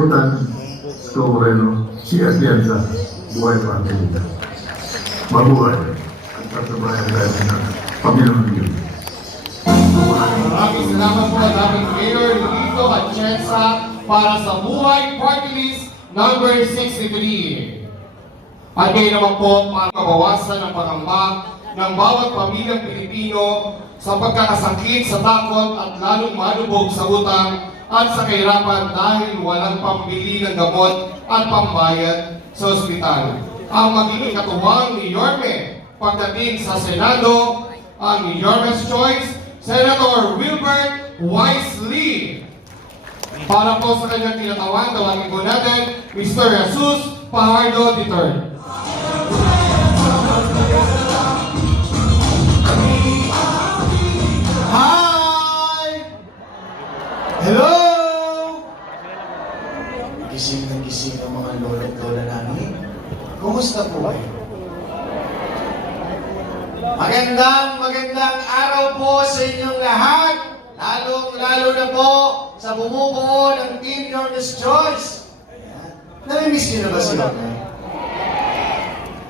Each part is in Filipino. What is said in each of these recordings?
Sultan Isko Moreno, si Atienza, buhay pa ang kanila. Mabuhay ang pagsabayan natin ng Panginoon Diyos. Maraming salamat po dating Mayor Lito Atienza para sa Buhay Party number 63. At ngayon naman po para mabawasan ang pangamba ng bawat pamilyang Pilipino sa pagkakasakit sa takot at lalong malubog sa utang at sa kahirapan dahil walang pambili ng gamot at pambayad sa ospital. Ang magiging katuwang ni Yorme pagdating sa Senado, ang Yorme's Choice, Senator Wilbert Wisely. Para po sa kanyang tinatawan, tawagin po natin, Mr. Jesus Pajardo III. Bumubuo ng Team Youngest Choice. Ayan. Namimiss niyo na ba si?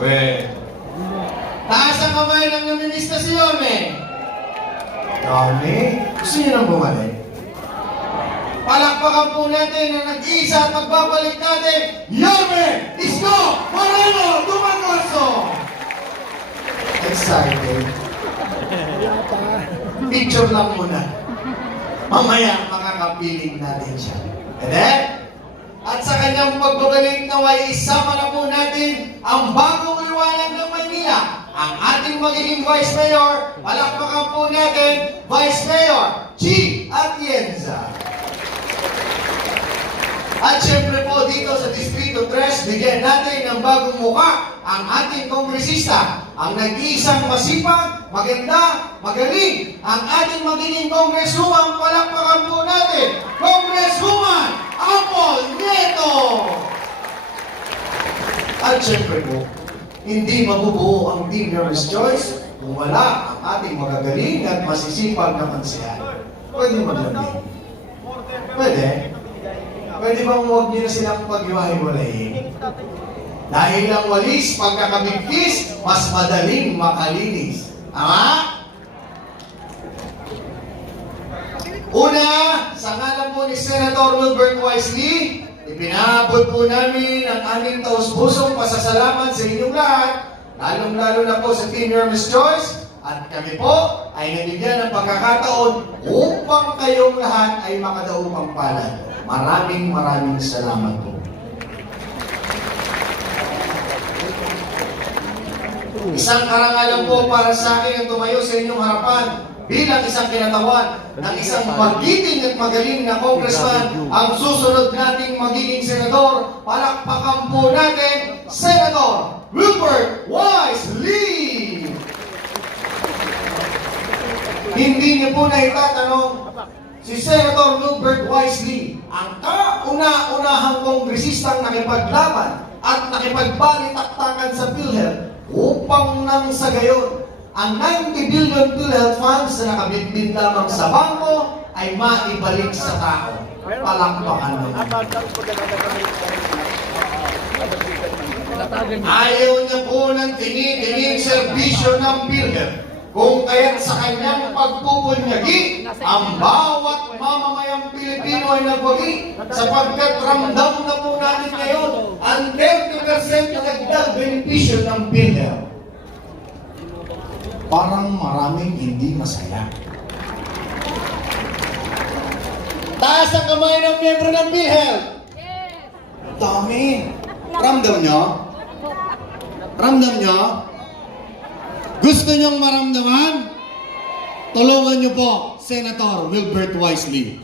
Pwede. Taas ang kamay ng namimiss na si Yorme. Dami. Gusto niyo nang bumalik? Palakpakan po natin ang nag-iisa at magbabalik natin, Yorme Isko Moreno Dumagoso! Excited. Picture lang muna. Mamaya makakapiling natin siya. Then, at sa kanyang pagbabalik naway isama na po natin ang bagong liwanag ng Maynila, ang ating magiging Vice Mayor, palakpakan po natin, Vice Mayor, G. Atienza. At syempre po dito sa Distrito 3, bigyan natin ng bagong muka ang ating kongresista, ang nag-iisang masipag, maganda, magaling, ang ating magiging kongreswoman, palakpakan po natin, Congresswoman Apple Nieto! At syempre po, hindi mabubuo ang Team Choice kung wala ang ating magagaling at masisipag na kansihan. Pwede maglambing. Pwede. Pwede bang huwag niyo na silang paghiwa-hiwalayin? Dahil ang walis, pagkakabigtis, mas madaling makalinis. Tama? Una, sa ngalan po ni Senator Wilbert Wisely, ipinabot po namin ang aming taus-pusong pasasalamat sa inyong lahat, lalong-lalo na po sa Team Hermes Choice, at kami po ay nabigyan ng pagkakataon upang kayong lahat ay makadaupang palad. Maraming maraming salamat po. Isang karangalan po para sa akin ang tumayo sa inyong harapan bilang isang kinatawan ng isang magiting at magaling na congressman ang susunod nating magiging senador. Palakpakan po natin, Senator Wilbert Wisely! Hindi niyo po na itatanong si Senator Wilbert Wisely, ang kauna-unahang kongresistang nakipaglaban at nakipagbalitaktakan sa PhilHealth upang nang sa gayon, ang 90 billion PhilHealth funds na nakabitbit lamang sa bangko ay maibalik sa tao. Palakpakan naman. Ayaw niya po ng tinitingin serbisyo ng PhilHealth kung kaya't sa kanyang pagpupunyagi, ang bawat mamamayang Pilipino ay nagwagi sapagkat ramdam na po natin ngayon ang 30% na nagdag benepisyo ng PhilHealth. Parang maraming hindi masaya. Taas ang kamay ng miyembro ng PhilHealth. Dami. Ramdam nyo? Ramdam nyo? Gusto nyong maramdaman? Tulungan nyo po, Senator Wilbert Wisely.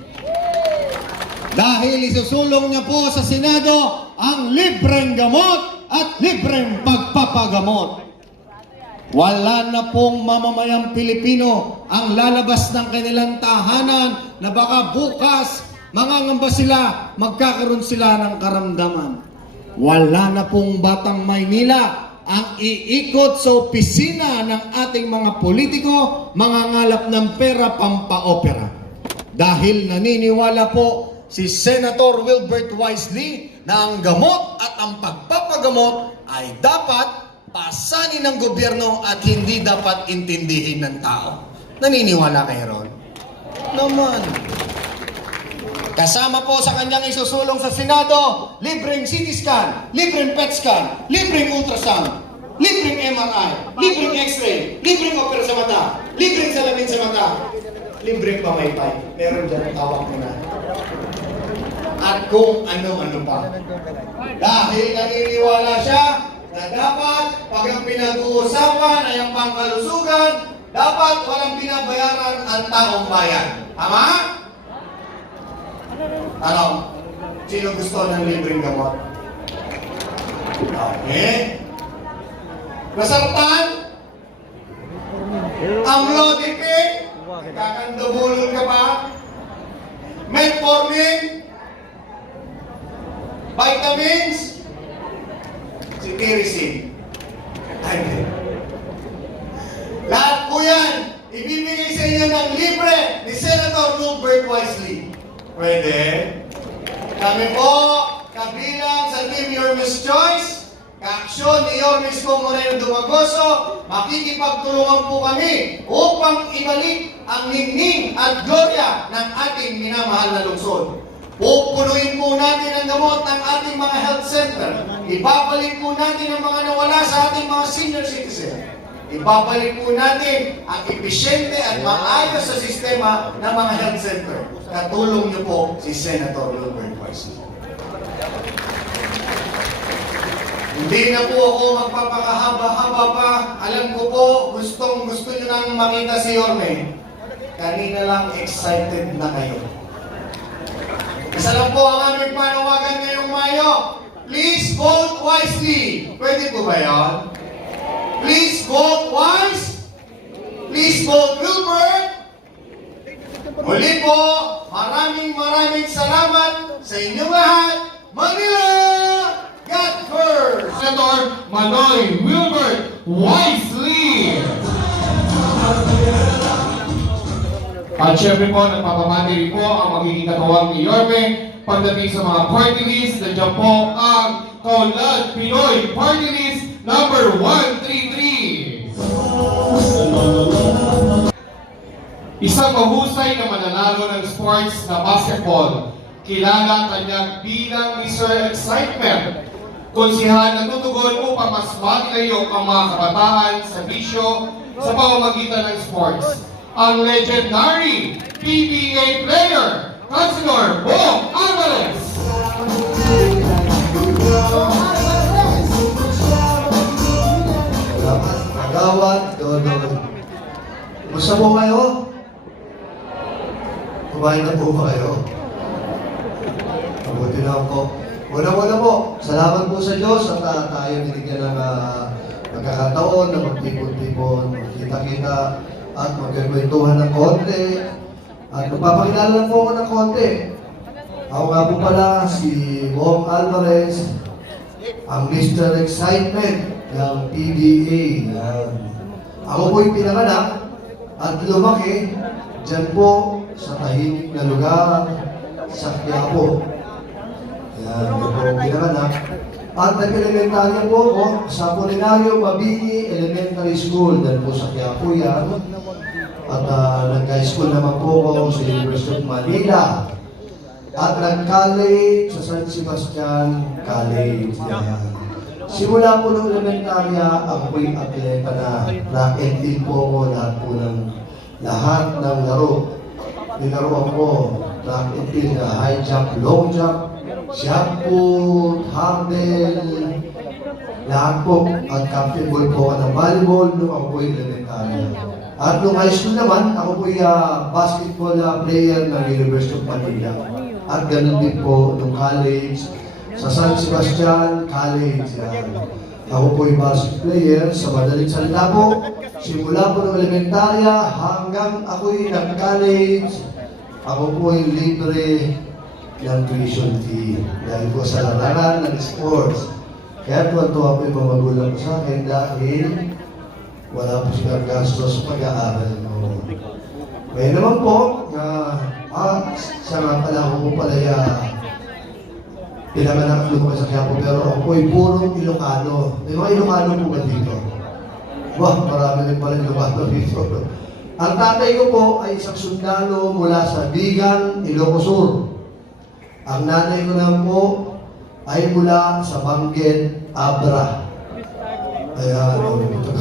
Dahil isusulong niya po sa Senado ang libreng gamot at libreng pagpapagamot. Wala na pong mamamayang Pilipino ang lalabas ng kanilang tahanan na baka bukas mangangamba sila, magkakaroon sila ng karamdaman. Wala na pong batang Maynila ang iikot sa opisina ng ating mga politiko, mga ngalap ng pera pampaopera. Dahil naniniwala po si Senator Wilbert Wisely na ang gamot at ang pagpapagamot ay dapat pasanin ng gobyerno at hindi dapat intindihin ng tao. Naniniwala kayo ron? Naman. Kasama po sa kanyang isusulong sa Senado, libreng CT scan, libreng PET scan, libreng ultrasound, libreng MRI, libreng X-ray, libreng opera sa mata, libreng salamin sa mata, libreng pamaypay. Meron dyan, tawag mo na. At kung ano-ano pa. Dahil naniniwala siya na dapat pag ang pinag-uusapan ay ang pangkalusugan, dapat walang binabayaran ang taong bayan. Tama? Ano? Sino gusto ng libreng gamot? Okay. Nasartan? Amlodipin? Kakandubulol ka pa? Metformin? Vitamins? Si Tirisin? Ay, hindi. Lahat po yan, ibibigay sa inyo ng libre ni Senator Wilbert Wisely. Pwede? Kami po, kabilang sa Team Your Miss Choice, kaaksyon ni Yormis Kong Moreno Dumagoso, makikipagtulungan po kami upang ibalik ang ningning at gloria ng ating minamahal na lungsod. Pupunuin po natin ang gamot ng ating mga health center. Ibabalik po natin ang mga nawala sa ating mga senior citizen. Ibabalik po natin ang episyente at maayos sa sistema ng mga health center. Katulong niyo po si Senator Wilbert Wisely. Hindi na po ako magpapakahaba-haba pa. Alam ko po, gustong gusto niyo nang makita si Yorme. Kanina lang excited na kayo. Isa lang po ang aming panawagan ngayong Mayo. Please vote wisely. Pwede po ba yun? Please vote wise. Please vote Wilbert. Muli po, maraming maraming salamat sa inyong lahat. Manila, God first! Senator Manoy Wilbert Wisely. At syempre po, nagpapamati rin po ang magiging katawang ni Yorme pagdating sa mga party list. Nandiyan po ang Kaulad Pinoy Party List number 133. Isang mahusay na mananalo ng sports na basketball. Kilala kanya bilang Mr. Excitement. Kunsihan na tutugon upang mas magilayo ang mga kabataan sa bisyo sa pamamagitan ng sports. Ang legendary PBA player, Councilor Bo Alvarez. Kagawad, Dodoy. Kumusta po kayo? Kumain na po kayo? Mabuti na po. Una-una po, salamat po sa Diyos at uh, tayo binigyan ng uh, pagkakataon na magtipon-tipon, magkita-kita at magkakwentuhan ng konti. At magpapakilala lang po ako ng konti. Ako nga po pala si Bong Alvarez, ang Mr. Excitement ng PBA. Yan. Ako po'y pinanganak at lumaki dyan po sa tahimik na lugar sa Quiapo. Yan, ako pinanganak. At nag-elementarya po ako sa Polinario Mabini Elementary School. Dyan po sa Quiapo yan. At uh, nag-high school naman po ako sa University of Manila. At nag-college sa San Sebastian College. Yan. Simula po ng elementarya, ako po'y atleta na field po ako lahat po ng lahat ng laro. Nilaruan ko track and na high jump, long jump, shot put, hurdle, lahat po. At captain boy po ako ng volleyball nung ako po'y elementarya. At nung high school naman, ako po'y ah, basketball ah, player ng University of Manila. At ganun din po nung college, sa San Sebastian College. Yan. Ako po yung basket player. Sa madaling salita po, simula po ng elementarya hanggang ako'y nag-college, ako po yung libre ng tuition fee. Dahil po sa larangan ng sports. Kaya po ito po yung mga magulang ko sa akin dahil wala po silang gastos sa pag-aaral mo. Ngayon naman po, na ah, siya nga pala ako po pala uh, pinanganak lumaki sa Quiapo pero ako ay purong Ilocano. May mga Ilocano po ba dito? Wah, marami rin pala Ilocano dito. Ang tatay ko po ay isang sundalo mula sa Bigan, Ilocos Sur. Ang nanay ko naman po ay mula sa Bangged, Abra. Kaya ano, ito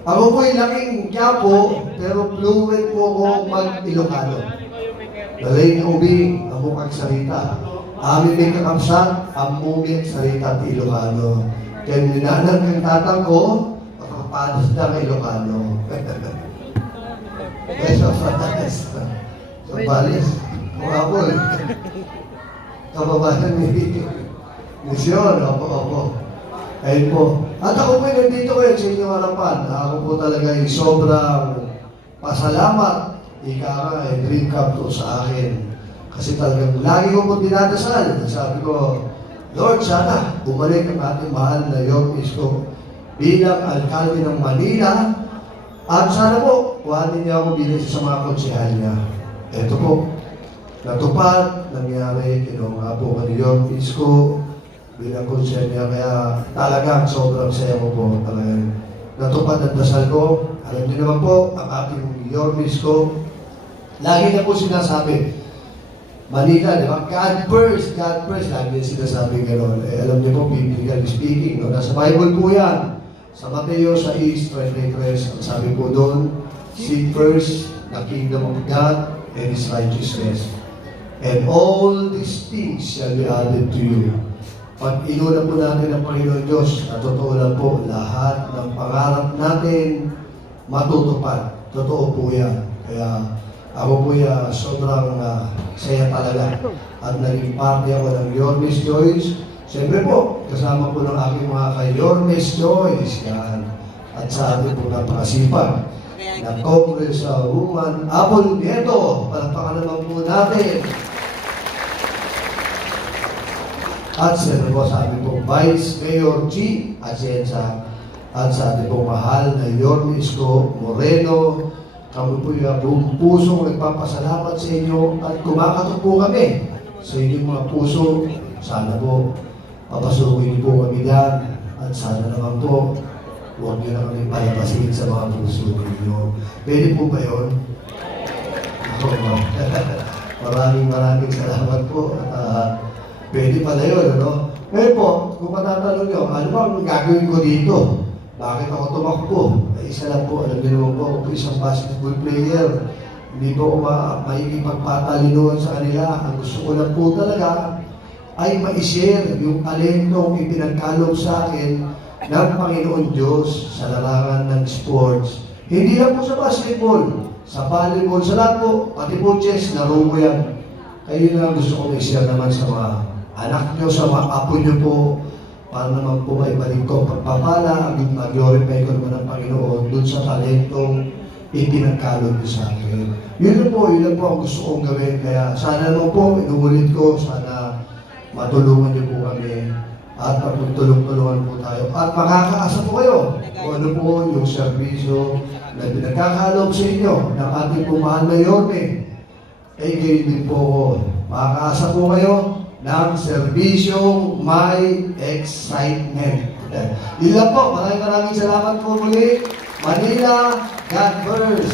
Ako po ay laking Quiapo, pero fluent po ako mag-Ilocano. Dalay ubing, ang mukang salita. Amin may kakapsat, ang mungit salita at Ilocano. Kaya ninanan kang tatang ko, makapanas na ng Ilocano. Kaya sa Fratas, sa Balis, mga po, kababayan ni Misyon, opo, opo. Ayun po. At ako po nandito kayo sa inyong harapan. Ako po talaga ay sobrang pasalamat. Ika nga, eh, dream come to sa akin. Kasi talagang lagi ko po dinadasal. Sabi ko, Lord, sana bumalik ang ating mahal na York Isko bilang alkalde ng Manila. At sana po, kuhanin niya ako bilang sa mga konsehal niya. Ito po, natupad, nangyari, kinuha po ko ni York Isko bilang konsehal niya. Kaya talagang sobrang saya ko po. Talagang natupad ang dasal ko. Alam niyo naman po, ang ating York Isko, lagi na po sinasabi, Manila, di ba? God first, God first. Lagi yung sinasabi gano'n. Eh, alam niyo po, biblically speaking, no? nasa Bible po yan. Sa Mateo 6.23, ang sabi po doon, Seek first the kingdom of God and His righteousness. And all these things shall be added to you. Pag inuna po natin ang Panginoon Diyos, na totoo lang po, lahat ng pangarap natin matutupad. Totoo po yan. Kaya ako po ya sobrang ah, saya talaga. At naging parte ako ng Yormes Joyce. Siyempre po, kasama po ng aking mga ka-Yormes Joyce. Yan. At sa ating po napakasipag na Congress uh, Woman Apple Nieto. Palakpakan naman po natin. At siyempre po sa ating po Vice Mayor G. Atienza. At sa ating po mahal na Yormes ko Moreno. Kami po yung buong pusong nagpapasalamat sa inyo at kumakatok po kami sa inyong mga puso. Sana po papasukin niyo po kami dyan at sana naman po huwag niyo na kami palabasin sa mga puso ninyo. Pwede po ba yun? Maraming maraming salamat po. At ah, pwede pala yun, ano? Ngayon po, kung matatanong nyo, ano ba ang gagawin ko dito? Bakit ako tumakbo? Isa lang po, alam niyo naman po, ako po isang basketball player. Hindi po ako ma maikipagpatalinuhan sa kanila. Ang gusto ko lang po talaga ay ma-share yung talentong ipinagkaloob sa akin ng Panginoon Diyos sa larangan ng sports. Hindi lang po sa basketball, sa volleyball, sa lahat po, pati po chess, laro ko yan. Kayo na gusto ko i-share naman sa mga anak nyo, sa mga apo nyo po, para naman po maibalik ko pagpapala, at mag-glorify ko naman ang Panginoon dun sa talentong ipinagkaloob niyo sa akin. Yun lang po, yun lang po ang gusto kong gawin. Kaya sana naman po, inuulit ko, sana matulungan niyo po kami at magtulong-tulungan po tayo. At makakaasa po kayo kung ano po yung serbisyo na pinagkakaloob sa inyo ng ating pumahal na Yorme. Eh, gayon din po. Makakaasa po kayo ng serbisyong may excitement. Yun lang po. Maraming maraming salamat po muli. Manila, God first.